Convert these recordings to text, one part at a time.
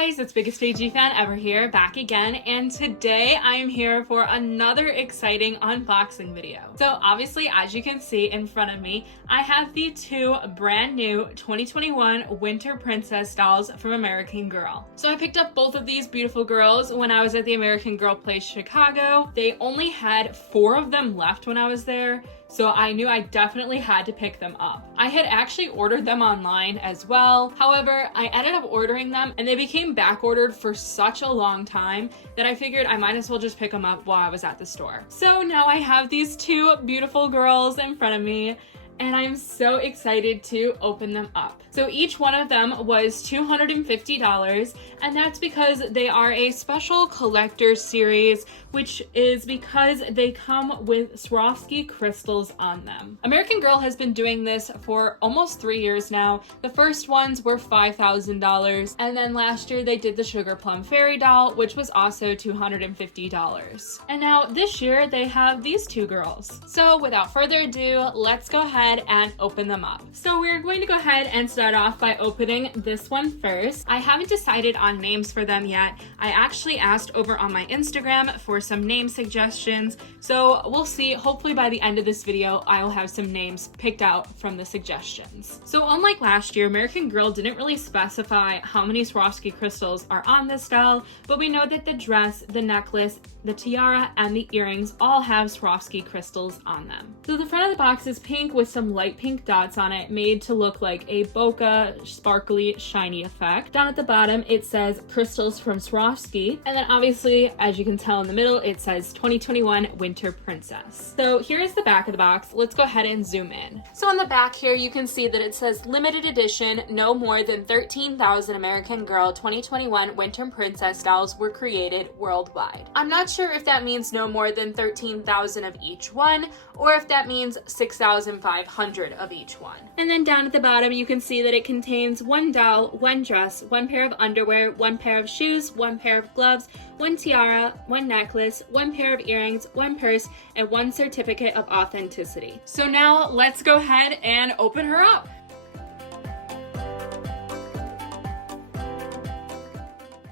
guys, it's BiggestAGFanEVer here, back again, and today I am here for another exciting unboxing video. So obviously, as you can see in front of me, I have the two brand new 2021 Winter Princess dolls from American Girl. So I picked up both of these beautiful girls when I was at the American Girl Place Chicago. They only had 4 of them left when I was there, so I knew I definitely had to pick them up. I had actually ordered them online as well. However, I ended up ordering them and they became back ordered for such a long time that I figured I might as well just pick them up while I was at the store. So now I have these two beautiful girls in front of me, and I'm so excited to open them up. So each one of them was $250, and that's because they are a special collector's series, which is because they come with Swarovski crystals on them. American Girl has been doing this for almost 3 years now. The first ones were $5,000, and then last year they did the Sugar Plum Fairy doll, which was also $250. And now this year they have these two girls. So without further ado, let's go ahead and open them up. So we're going to go ahead and start off by opening this one first. I haven't decided on names for them yet. I actually asked over on my Instagram for some name suggestions, so we'll see. Hopefully by the end of this video, I will have some names picked out from the suggestions. So unlike last year, American Girl didn't really specify how many Swarovski crystals are on this doll, but we know that the dress, the necklace, the tiara, and the earrings all have Swarovski crystals on them. So the front of the box is pink with some light pink dots on it, made to look like a bokeh, sparkly, shiny effect. Down at the bottom, it says crystals from Swarovski. And then obviously, as you can tell in the middle, it says 2021 Winter Princess. So here's the back of the box. Let's go ahead and zoom in. So on the back here, you can see that it says limited edition, no more than 13,000 American Girl 2021 Winter Princess dolls were created worldwide. I'm not sure if that means no more than 13,000 of each one, or if that means 6,500 of each one. And then down at the bottom, you can see that it contains one doll, one dress, one pair of underwear, one pair of shoes, one pair of gloves, one tiara, one necklace, one pair of earrings, one purse, and one certificate of authenticity. So now let's go ahead and open her up.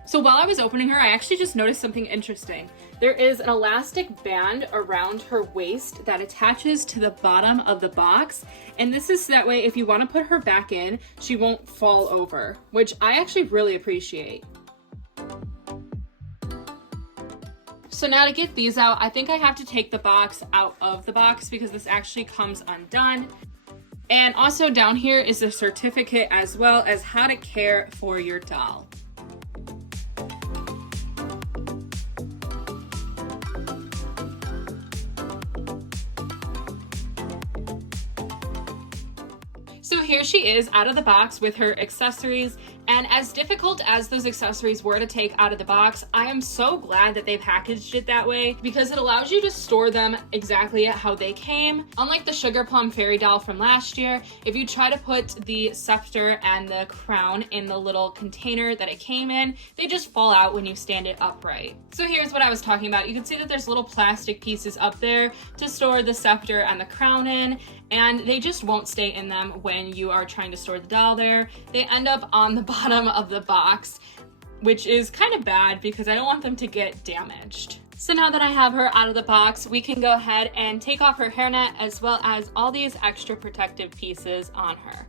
So while I was opening her, I actually just noticed something interesting. There is an elastic band around her waist that attaches to the bottom of the box. And this is so that way if you want to put her back in, she won't fall over, which I actually really appreciate. So now to get these out, I think I have to take the box out of the box because this actually comes undone. And also down here is a certificate as well as how to care for your doll. So here she is out of the box with her accessories, and as difficult as those accessories were to take out of the box, I am so glad that they packaged it that way because it allows you to store them exactly how they came. Unlike the Sugar Plum Fairy doll from last year, if you try to put the scepter and the crown in the little container that it came in, they just fall out when you stand it upright. So here's what I was talking about. You can see that there's little plastic pieces up there to store the scepter and the crown in, and they just won't stay in them when you are trying to store the doll there. They end up on the bottom of the box, which is kind of bad because I don't want them to get damaged. So now that I have her out of the box, we can go ahead and take off her hairnet as well as all these extra protective pieces on her.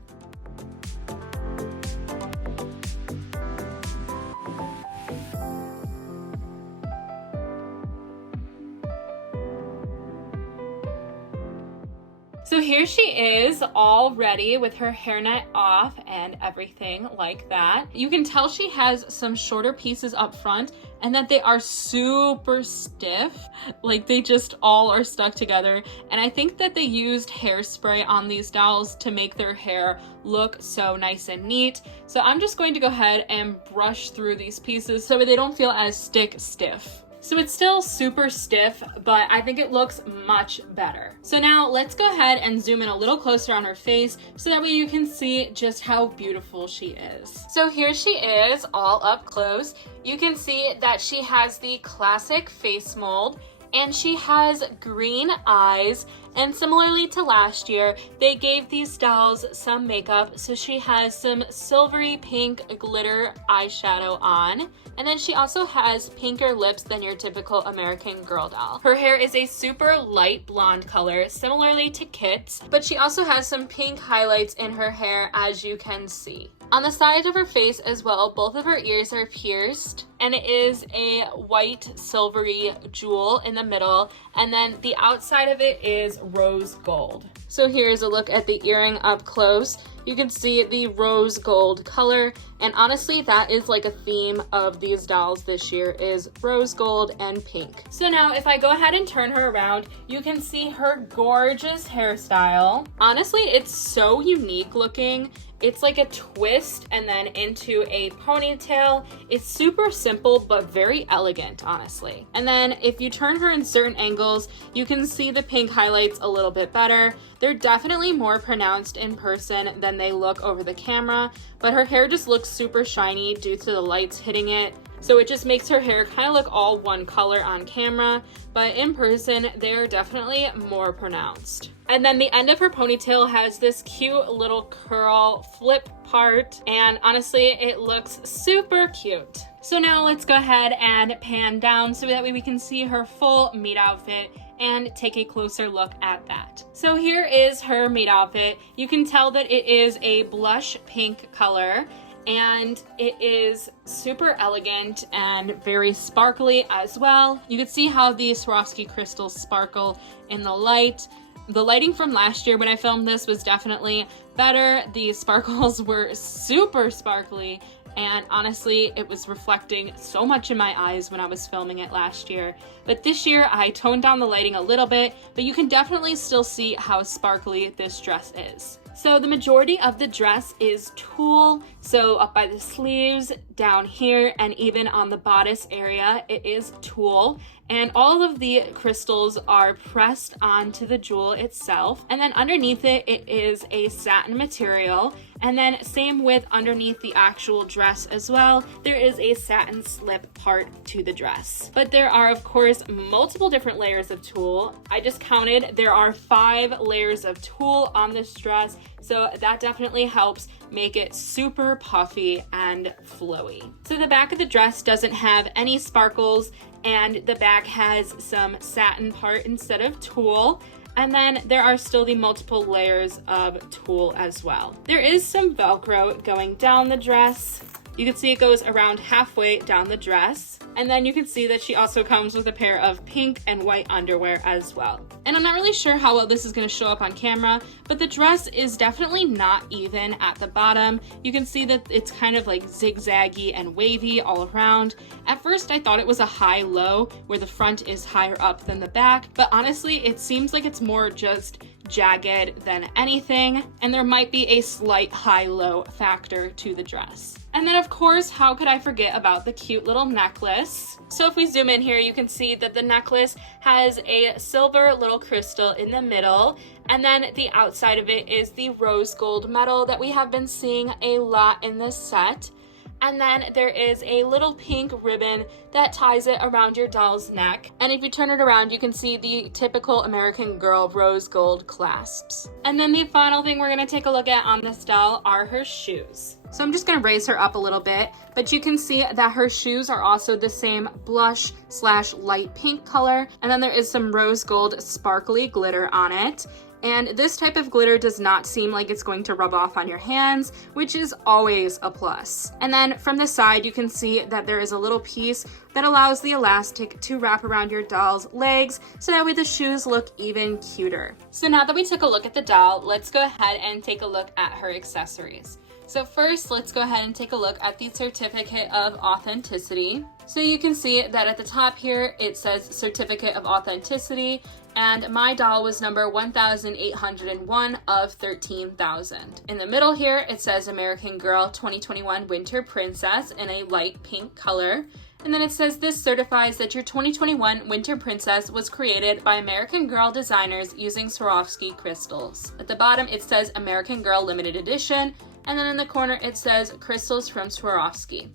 So here she is all ready with her hairnet off and everything like that. You can tell she has some shorter pieces up front and that they are super stiff. Like they just all are stuck together. And I think that they used hairspray on these dolls to make their hair look so nice and neat. So I'm just going to go ahead and brush through these pieces so they don't feel as stiff. So it's still super stiff, but I think it looks much better. So now let's go ahead and zoom in a little closer on her face so that way you can see just how beautiful she is. So here she is all up close. You can see that she has the classic face mold and she has green eyes. And similarly to last year, they gave these dolls some makeup, so she has some silvery pink glitter eyeshadow on. And then she also has pinker lips than your typical American Girl doll. Her hair is a super light blonde color, similarly to Kit's, but she also has some pink highlights in her hair, as you can see. On the side of her face as well, both of her ears are pierced, and it is a white silvery jewel in the middle, and then the outside of it is rose gold. So here's a look at the earring up close. You can see the rose gold color, and honestly that is like a theme of these dolls this year, is rose gold and pink. So now if I go ahead and turn her around, you can see her gorgeous hairstyle. Honestly, it's so unique looking. It's like a twist and then into a ponytail. It's super simple but very elegant, honestly. And then if you turn her in certain angles, you can see the pink highlights a little bit better. They're definitely more pronounced in person than they look over the camera, but her hair just looks super shiny due to the lights hitting it. So it just makes her hair kind of look all one color on camera, but in person, they are definitely more pronounced. And then the end of her ponytail has this cute little curl flip part, and honestly, it looks super cute. So now let's go ahead and pan down so that way we can see her full meet outfit and take a closer look at that. So here is her meet outfit. You can tell that it is a blush pink color, and it is super elegant and very sparkly as well. You can see how the Swarovski crystals sparkle in the light. The lighting from last year when I filmed this was definitely better. The sparkles were super sparkly, and honestly, it was reflecting so much in my eyes when I was filming it last year. But this year, I toned down the lighting a little bit, but you can definitely still see how sparkly this dress is. So the majority of the dress is tulle, so up by the sleeves, down here, and even on the bodice area, it is tulle. And all of the crystals are pressed onto the jewel itself. And then underneath it, it is a satin material. And then same with underneath the actual dress as well, there is a satin slip part to the dress. But there are, of course, multiple different layers of tulle. I just counted, there are 5 layers of tulle on this dress, so that definitely helps make it super puffy and flowy. So the back of the dress doesn't have any sparkles, and the back has some satin part instead of tulle. And then there are still the multiple layers of tulle as well. There is some Velcro going down the dress. You can see it goes around halfway down the dress. And then you can see that she also comes with a pair of pink and white underwear as well. And I'm not really sure how well this is going to show up on camera, but the dress is definitely not even at the bottom. You can see that it's kind of like zigzaggy and wavy all around. At first I thought it was a high-low where the front is higher up than the back, but honestly it seems like it's more just jagged than anything, and there might be a slight high-low factor to the dress. And then of course, how could I forget about the cute little necklace? So if we zoom in here, you can see that the necklace has a silver little crystal in the middle, and then the outside of it is the rose gold metal that we have been seeing a lot in this set. And then there is a little pink ribbon that ties it around your doll's neck. And if you turn it around, you can see the typical American Girl rose gold clasps. And then the final thing we're going to take a look at on this doll are her shoes. So I'm just going to raise her up a little bit, but you can see that her shoes are also the same blush / light pink color. And then there is some rose gold sparkly glitter on it. And this type of glitter does not seem like it's going to rub off on your hands, which is always a plus. And then from the side, you can see that there is a little piece that allows the elastic to wrap around your doll's legs, so that way the shoes look even cuter. So now that we took a look at the doll, let's go ahead and take a look at her accessories. So first, let's go ahead and take a look at the certificate of authenticity. So you can see that at the top here, it says certificate of authenticity, and my doll was number 1,801 of 13,000. In the middle here, it says American Girl 2021 Winter Princess in a light pink color. And then it says this certifies that your 2021 Winter Princess was created by American Girl designers using Swarovski crystals. At the bottom, it says American Girl Limited Edition. And then in the corner, it says crystals from Swarovski.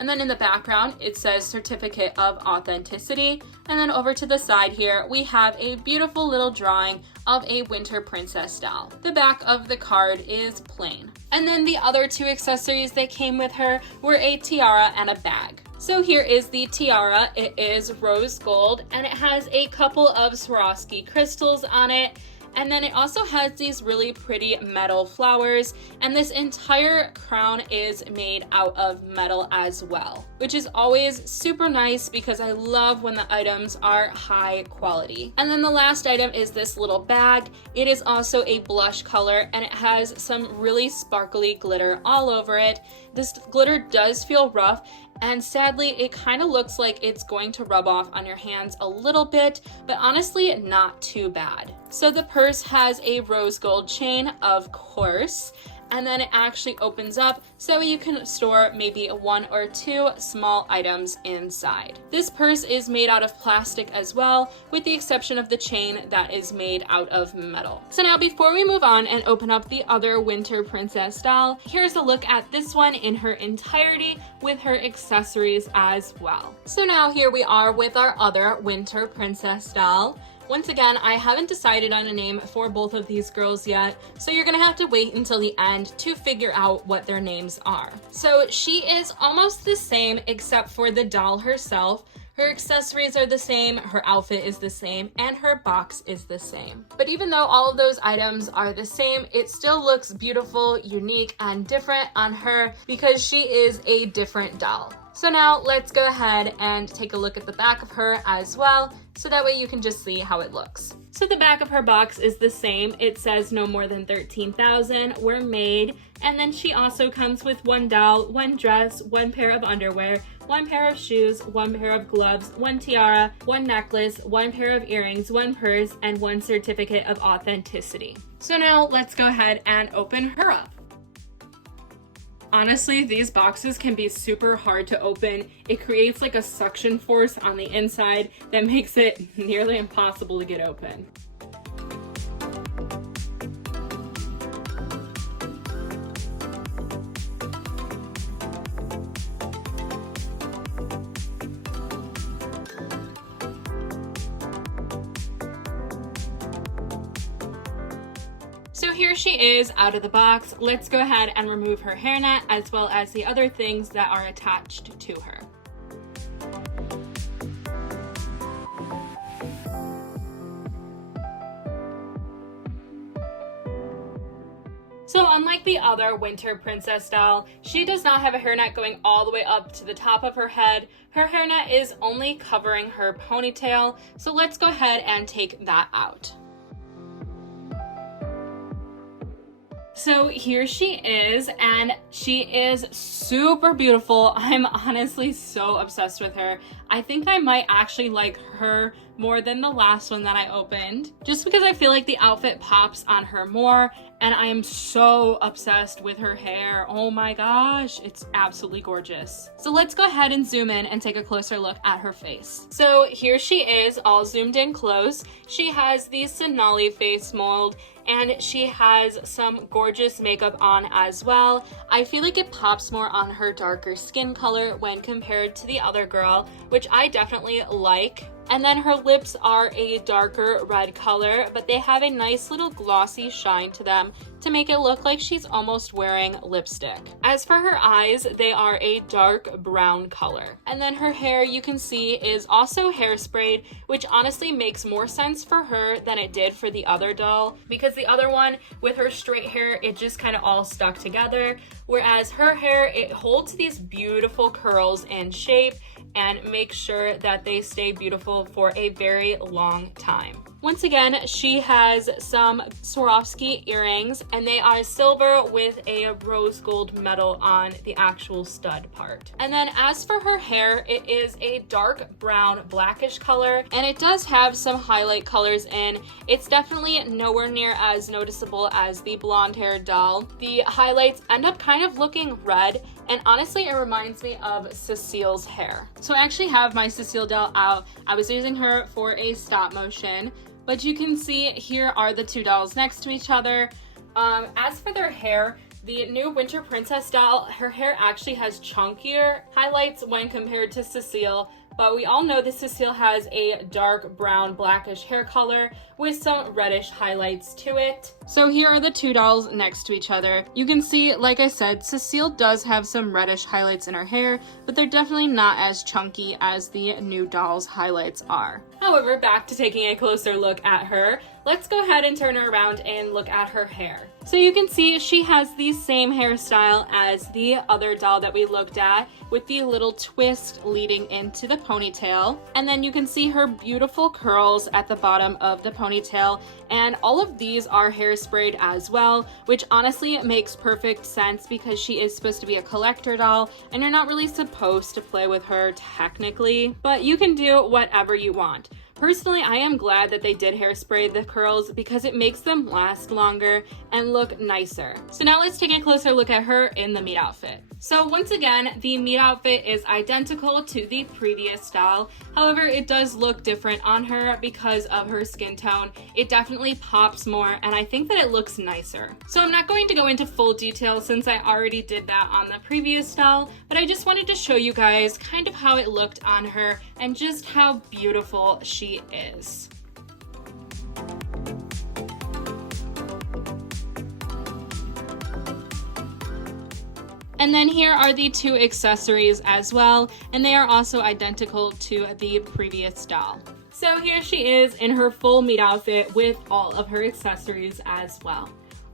And then in the background, it says Certificate of Authenticity. And then over to the side here, we have a beautiful little drawing of a Winter Princess doll. The back of the card is plain. And then the other two accessories that came with her were a tiara and a bag. So here is the tiara. It is rose gold and it has a couple of Swarovski crystals on it. And then it also has these really pretty metal flowers, and this entire crown is made out of metal as well, which is always super nice because I love when the items are high quality. And then the last item is this little bag. It is also a blush color and it has some really sparkly glitter all over it. This glitter does feel rough, and sadly it kind of looks like it's going to rub off on your hands a little bit, but honestly not too bad. So the purse has a rose gold chain, of course, and then it actually opens up so you can store maybe one or two small items inside. This purse is made out of plastic as well, with the exception of the chain that is made out of metal. So now before we move on and open up the other Winter Princess doll, here's a look at this one in her entirety with her accessories as well. So now here we are with our other Winter Princess doll. Once again, I haven't decided on a name for both of these girls yet, so you're gonna have to wait until the end to figure out what their names are. So she is almost the same except for the doll herself. Her accessories are the same, her outfit is the same, and her box is the same. But even though all of those items are the same, it still looks beautiful, unique, and different on her because she is a different doll. So now let's go ahead and take a look at the back of her as well, so that way you can just see how it looks. So the back of her box is the same. It says no more than 13,000 were made. And then she also comes with one doll, one dress, one pair of underwear, one pair of shoes, one pair of gloves, one tiara, one necklace, one pair of earrings, one purse, and one certificate of authenticity. So now let's go ahead and open her up. Honestly, these boxes can be super hard to open. It creates like a suction force on the inside that makes it nearly impossible to get open. So here she is out of the box. Let's go ahead and remove her hairnet as well as the other things that are attached to her. So unlike the other Winter Princess doll, she does not have a hairnet going all the way up to the top of her head. Her hairnet is only covering her ponytail. So let's go ahead and take that out. So here she is, and she is super beautiful. I'm honestly so obsessed with her. I think I might actually like her more than the last one that I opened, just because I feel like the outfit pops on her more, and I am so obsessed with her hair. Oh my gosh, it's absolutely gorgeous. So let's go ahead and zoom in and take a closer look at her face. So here she is, all zoomed in close. She has the Sonali face mold, and she has some gorgeous makeup on as well. I feel like it pops more on her darker skin color when compared to the other girl, which I definitely like. And then her lips are a darker red color, but they have a nice little glossy shine to them to make it look like she's almost wearing lipstick. As for her eyes, they are a dark brown color. And then her hair, you can see, is also hairsprayed, which honestly makes more sense for her than it did for the other doll, because the other one, with her straight hair, it just kind of all stuck together, whereas her hair, it holds these beautiful curls in shape and make sure that they stay beautiful for a very long time. Once again, she has some Swarovski earrings, and they are silver with a rose gold metal on the actual stud part. And then as for her hair, it is a dark brown blackish color, and it does have some highlight colors in. It's definitely nowhere near as noticeable as the blonde haired doll. The highlights end up kind of looking red, and honestly, it reminds me of Cecile's hair. So I actually have my Cecile doll out. I was using her for a stop motion, but you can see here are the two dolls next to each other. As for their hair, The new Winter Princess doll, her hair actually has chunkier highlights when compared to Cecile, but we all know that Cecile has a dark brown blackish hair color with some reddish highlights to it. So here are the two dolls next to each other. You can see, like I said, Cecile does have some reddish highlights in her hair, but they're definitely not as chunky as the new doll's highlights are. However, back to taking a closer look at her, let's go ahead and turn her around and look at her hair. So you can see she has the same hairstyle as the other doll that we looked at, with the little twist leading into the ponytail. And then you can see her beautiful curls at the bottom of the ponytail, and all of these are hairsprayed as well, which honestly makes perfect sense because she is supposed to be a collector doll and you're not really supposed to play with her technically, but you can do whatever you want. Personally, I am glad that they did hairspray the curls because it makes them last longer and look nicer. So now let's take a closer look at her in the meat outfit. So once again, the meat outfit is identical to the previous doll. However, it does look different on her because of her skin tone. It definitely pops more, and I think that it looks nicer. So I'm not going to go into full detail since I already did that on the previous doll, but I just wanted to show you guys kind of how it looked on her and just how beautiful she is. And then here are the two accessories as well, and they are also identical to the previous doll. So here she is in her full meat outfit with all of her accessories as well.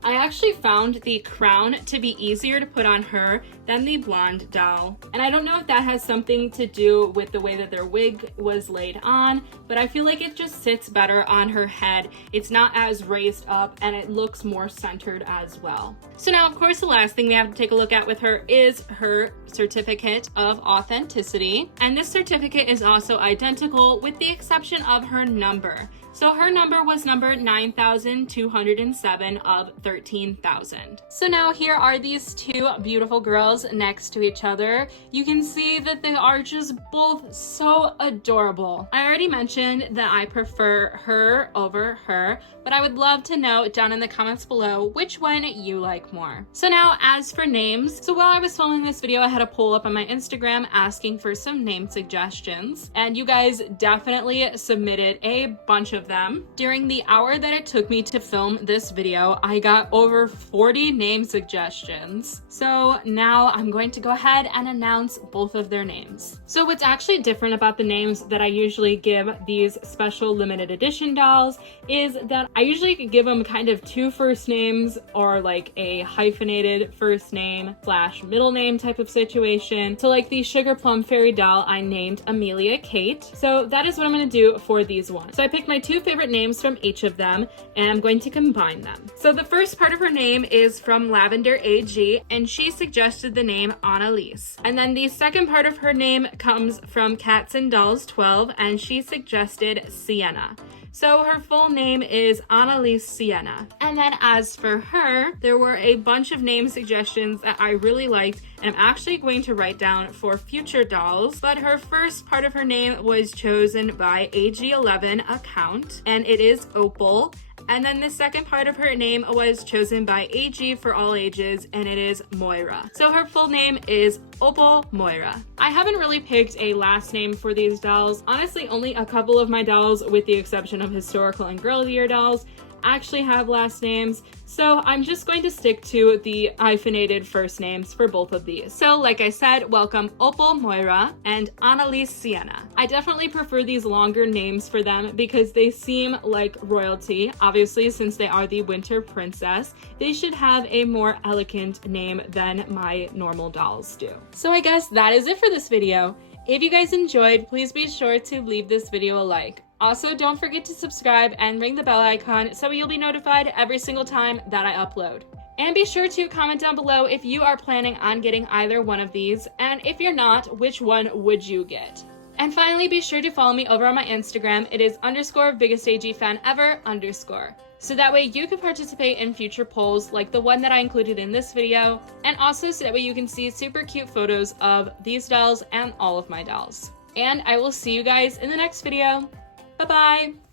I actually found the crown to be easier to put on her than the blonde doll. And I don't know if that has something to do with the way that their wig was laid on, but I feel like it just sits better on her head. It's not as raised up and it looks more centered as well. So now, of course, the last thing we have to take a look at with her is her certificate of authenticity. And this certificate is also identical with the exception of her number. So her number was number 9,207 of 13,000. So now here are these two beautiful girls next to each other. You can see that they are just both so adorable. I already mentioned that I prefer her over her, but I would love to know down in the comments below which one you like more. So now as for names, so while I was filming this video, I had a poll up on my Instagram asking for some name suggestions, and you guys definitely submitted a bunch of them. During the hour that it took me to film this video, I got over 40 name suggestions. So now I'm going to go ahead and announce both of their names. So what's actually different about the names that I usually give these special limited edition dolls is that I usually give them kind of two first names or like a hyphenated first name / middle name type of situation. So like the Sugar Plum Fairy doll, I named Amelia Kate. So that is what I'm going to do for these ones. So I picked my two favorite names from each of them, and I'm going to combine them. So the first part of her name is from Lavender AG, and she suggested the name Annalise. And then the second part of her name comes from Cats and Dolls 12, and she suggested Sienna. So her full name is Annalise Sienna. And then as for her, there were a bunch of name suggestions that I really liked, and I'm actually going to write down for future dolls. But her first part of her name was chosen by AG11 account, and it is Opal. And then the second part of her name was chosen by AG for all ages, and it is Moira. So her full name is Opal Moira. I haven't really picked a last name for these dolls. Honestly, only a couple of my dolls, with the exception of historical and girl of the year dolls, actually have last names, so I'm just going to stick to the hyphenated first names for both of these. So like I said, welcome Opal Moira and Annalise Sienna. I definitely prefer these longer names for them because they seem like royalty. Obviously, since they are the Winter Princess, they should have a more elegant name than my normal dolls do. So I guess that is it for this video. If you guys enjoyed, please be sure to leave this video a like. Also, don't forget to subscribe and ring the bell icon so you'll be notified every single time that I upload. And be sure to comment down below if you are planning on getting either one of these, and if you're not, which one would you get? And finally, be sure to follow me over on my Instagram. It is _BiggestAGFanEVer_. So that way you can participate in future polls like the one that I included in this video, and also so that way you can see super cute photos of these dolls and all of my dolls. And I will see you guys in the next video. Bye-bye!